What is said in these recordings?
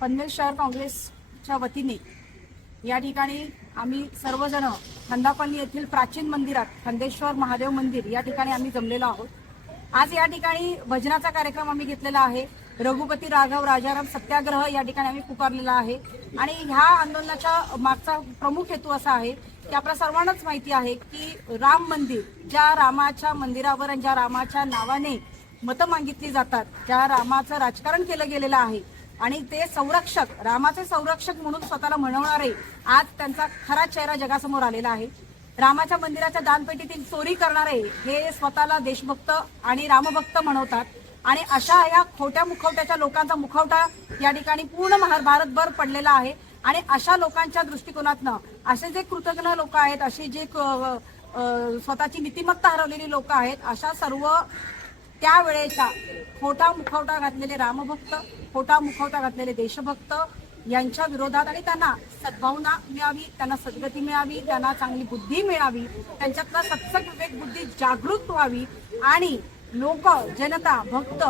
पनवेल शहर काँग्रेसच्या वतीने या ठिकाणी आम्ही सर्वजण खंदापल्ली येथील प्राचीन मंदिरात खंदेश्वर महादेव मंदिर या ठिकाणी आम्ही जमलेलो आहोत। आज या ठिकाणी भजनाचा कार्यक्रम आम्ही घेतलेला आहे। रघुपती राघव राजाराम सत्याग्रह या ठिकाणी आम्ही पुकारलेला आहे आणि ह्या आंदोलनाचा मागचा प्रमुख हेतू असा आहे की आपल्या सर्वांनाच माहिती आहे की राम मंदिर, ज्या रामाच्या मंदिरावर आणि ज्या रामाच्या नावाने मतं मागितली जातात, ज्या रामाचं राजकारण केलं गेलेलं आहे आणि ते संरक्षक, रामाचे संरक्षक म्हणून स्वतःला म्हणवणारे आज त्यांचा खरा चेहरा जगासमोर आलेला आहे। रामाच्या मंदिराच्या दानपेटीतील चोरी करणारे हे स्वतःला देशभक्त आणि रामभक्त म्हणवतात आणि अशा या खोट्या मुखवट्याच्या लोकांचा मुखवटा या ठिकाणी पूर्ण भारतभर पडलेला आहे आणि अशा लोकांच्या दृष्टिकोनातनं असे जे कृतज्ञ लोक आहेत, असे जे स्वतःची नीतिमत्ता हरवलेली लोक आहेत, अशा सर्व त्यावेळेच्या खोटा मुखवटा घातलेले रामभक्त, खोटा मुखवटा घातलेले देशभक्त यांच्या विरोधात आणि त्यांना सद्भावना मिळावी, त्यांना सद्गती मिळावी, त्यांना चांगली बुद्धी मिळावी, त्यांच्यातला सत्सग विवेक बुद्धी जागृत व्हावी आणि लोक, जनता, भक्त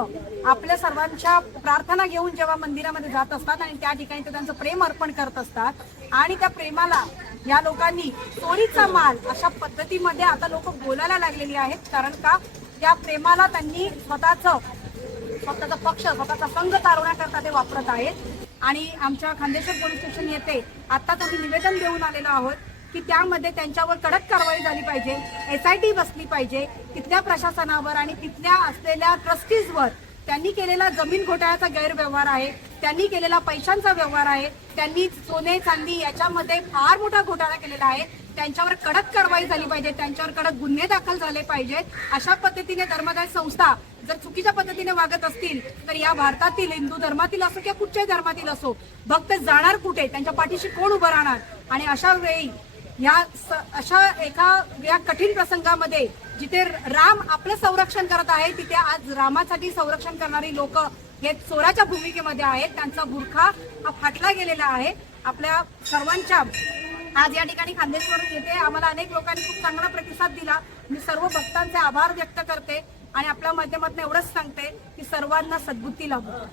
आपल्या सर्वांच्या प्रार्थना घेऊन जेव्हा मंदिरामध्ये जात असतात आणि त्या ठिकाणी ते त्यांचं प्रेम अर्पण करत असतात आणि त्या प्रेमाला या लोकांनी चोरीचा माल अशा पद्धतीमध्ये आता लोक बोलायला लागलेली आहेत। कारण का त्या प्रेमाला त्यांनी स्वतःचा पक्ष, स्वतःचा संघ चालवण्याकरता ते वापरत आहेत आणि आमच्या खांदेश्वर पोलीस स्टेशन येथे आत्ताच आम्ही निवेदन देऊन आलेलो आहोत की त्यामध्ये त्यांच्यावर कडक कारवाई झाली पाहिजे, SIT बसली पाहिजे, तिथल्या प्रशासनावर आणि तिथल्या असलेल्या ट्रस्टीजवर। त्यांनी केलेला जमीन घोटाळ्याचा गैरव्यवहार आहे, त्यांनी केलेला पैशांचा व्यवहार आहे, त्यांनी सोने चांदी याच्यामध्ये फार मोठा घोटाळा केलेला आहे, त्यांच्यावर कडक कारवाई झाली पाहिजे, त्यांच्यावर कडक गुन्हे दाखल झाले पाहिजेत। अशा पद्धतीने धर्मदाय संस्था जर चुकीच्या पद्धतीने वागत असतील तर या भारतातील हिंदू धर्मातील असो किंवा कुठच्याही धर्मातील असो, भक्त जाणार कुठे, त्यांच्या पाठीशी कोण उभं राहणार? आणि अशा वेळी अशा या कठीण प्रसंगामध्ये जिथे राम आपलं संरक्षण करत आहे, तिथे आज रामासाठी संरक्षण करणारी लोक हे चोराच्या भूमिकेमध्ये आहेत। त्यांचा बुरखा हा फाटला गेलेला आहे। आपल्या सर्वांच्या आज या ठिकाणी खांदेश्वर येथे आम्हाला अनेक लोकांनी खूप चांगला प्रतिसाद दिला। मी सर्व भक्तांचे आभार व्यक्त करते आणि आपल्या माध्यमातून एवढंच सांगते की सर्वांना सद्बुद्धी लाभो।